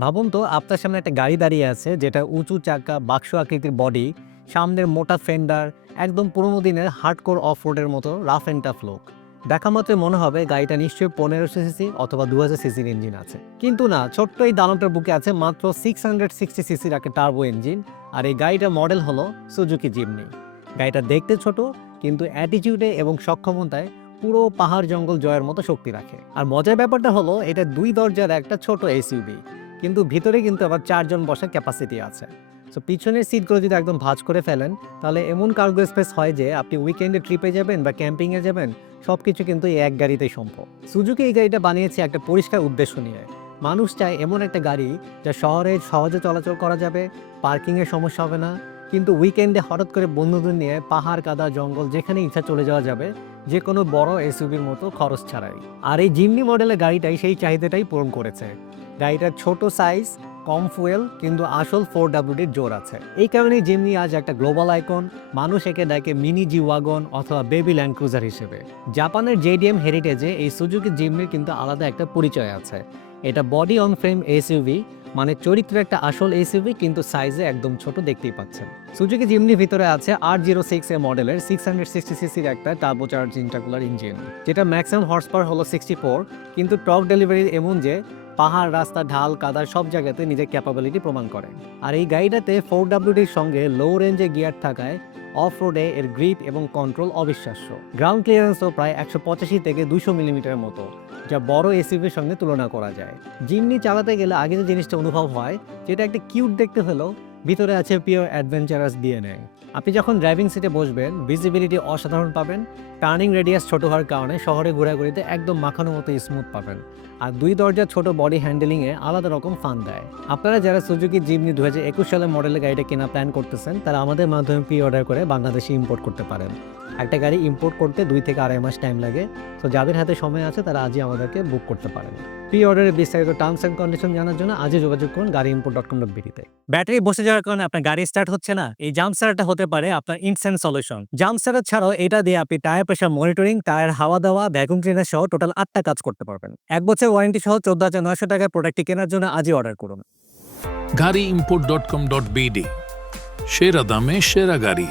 ভাবুন তো আপনার সামনে একটা গাড়ি দাঁড়িয়ে আছে যেটা উঁচু চাকা, বাক্স আকৃতির বডি, সামনের মোটা ফেন্ডার, একদম পুরোনো দিনের হার্ডকোর অফ রোডের মতো রাফ অ্যান্ড টাফ লুক। দেখা মাত্রই মনে হবে গাড়িটা নিশ্চয়ই 1500 সিসি অথবা 2000 সিসির ইঞ্জিন আছে। কিন্তু না, ছোট্ট এই দানবটার বুকে আছে মাত্র 660 সিসির একটা টার্বো ইঞ্জিন। আর এই গাড়িটার মডেল হলো সুজুকি জিমনি। গাড়িটা দেখতে ছোট, কিন্তু অ্যাটিটিউডে এবং সক্ষমতায় পুরো পাহাড় জঙ্গল জয়ের মতো শক্তি রাখে। আর মজার ব্যাপারটা হলো এটা 2 দরজার একটা ছোট এসইউভি, কিন্তু ভিতরে কিন্তু আবার 4 জন বসার ক্যাপাসিটি আছে। সো পিছনের সিটগুলো যদি একদম ভাঁজ করে ফেলেন, তাহলে এমন কার্গো স্পেস হয় যে আপনি উইকেন্ডে ট্রিপে যাবেন বা ক্যাম্পিংয়ে যাবেন, সবকিছু কিন্তু এই এক গাড়িতেই সম্ভব। সুজুকি এই গাড়িটা বানিয়েছে একটা পরিষ্কার উদ্দেশ্য নিয়ে। মানুষ চায় এমন একটা গাড়ি যা শহরে সহজে চলাচল করা যাবে, পার্কিংয়ের সমস্যা হবে না, কিন্তু উইকেন্ডে হঠাৎ করে বন্ধুদের নিয়ে পাহাড়, কাদা, জঙ্গল যেখানে ইচ্ছা চলে যাওয়া যাবে, যে কোনো বড় এসইউভির মতো খরচ ছাড়াই। আর এই জিমনি মডেলের গাড়িটাই সেই চাহিদাটাই পূরণ করেছে। গাড়িটার ছোট সাইজ, কম ফুয়েল, কিন্তু আসল 4WD-র জোর আছে। এই কারণেই জিমনি আজ একটা গ্লোবাল আইকন। মানুষ একে ডাকে মিনি জি ওয়াগন অথবা বেবি ল্যান্ড ক্রুজার হিসেবে। জাপানের জেডিএম হেরিটেজে এই সুজুকি জিমনির কিন্তু আলাদা একটা পরিচয় আছে। এটা বডি অন ফ্রেম এসইউভি, মানে চরিত্রের একটা আসল এসইউভি, কিন্তু সাইজে একদম ছোট, দেখতেই পাচ্ছেন। সুজুকি জিমনির ভিতরে আছে R06 এর মডেলের 660 সিসির একটা টার্বোচার্জ ইন্টারকুলার ইঞ্জিন, যেটা ম্যাক্সিমাম হর্স পাওয়ার হলো 64, কিন্তু টর্ক ডেলিভারি এমন যে পাহাড়, রাস্তা, ঢাল, কাদা সব জায়গাতে নিজের ক্যাপাবিলিটি প্রমাণ করে। আর এই গাড়িটাতে 4WD-র সঙ্গে লো রেঞ্জে গিয়ার থাকায় অফ রোডে এর গ্রিপ এবং কন্ট্রোল অবিশ্বাস্য। গ্রাউন্ড ক্লিয়ারেন্সও প্রায় 185 থেকে 200 মিলিমিটারের মতো, যা বড় এসইউভির সঙ্গে তুলনা করা যায়। জিমনি চালাতে গেলে আগে যে জিনিসটা অনুভব হয়, যেটা একটা কিউট দেখতে হলেও ভিতরে আছে পিওর অ্যাডভেঞ্চারাস ডিএনএ। আপনি যখন ড্রাইভিং সিটে বসবেন, ভিজিবিলিটি অসাধারণ পাবেন। টার্নিং রেডিয়াস ছোট হওয়ার কারণে শহরে ঘোরাঘুরিতে একদম মাখানোর মতো স্মুথ পাবেন। আর 2 দরজার ছোট বডি হ্যান্ডেলিংয়ে আলাদা রকম ফান দেয়। আপনারা যারা সুজুকি জিমনি 2021 সালের মডেলের গাড়িটা কেনা প্ল্যান করতেছেন, তারা আমাদের মাধ্যমে প্রি অর্ডার করে বাংলাদেশে ইম্পোর্ট করতে পারেন। একটা গাড়ি ইম্পোর্ট করতে 2 থেকে 2.5 মাস টাইম লাগে। তো যাদের হাতে সময় আছে তারা আজই আমাদেরকে বুক করতে পারেন। প্রি অর্ডারের বিস্তারিত টার্মস অ্যান্ড কন্ডিশন জানার জন্য আজই যোগাযোগ করুন গাড়িইম্পোর্ট.com.bd-তে। ব্যাটারি বসে যাওয়ার কারণে আপনার গাড়ি স্টার্ট হচ্ছে না? এই জাম্প স্টার্টারটা হতে পারে আপনার ইনস্ট্যান্ট সলিউশন। জাম্প স্টার্টার ছাড়াও এটা দিয়ে আপনি টায়ার প্রেশার মনিটরিং, টায়ার হাওয়া দেওয়া, ভ্যাকুয়াম ক্লিনার সহ টোটাল 8টা কাজ করতে পারবেন। 1 বছর ওয়ারেন্টি সহ 14,900 টাকায় প্রোডাক্টটি কেনার জন্য আজই অর্ডার করুন। গাড়িইম্পোর্ট.com.bd, সেরা দামে সেরা গাড়ি।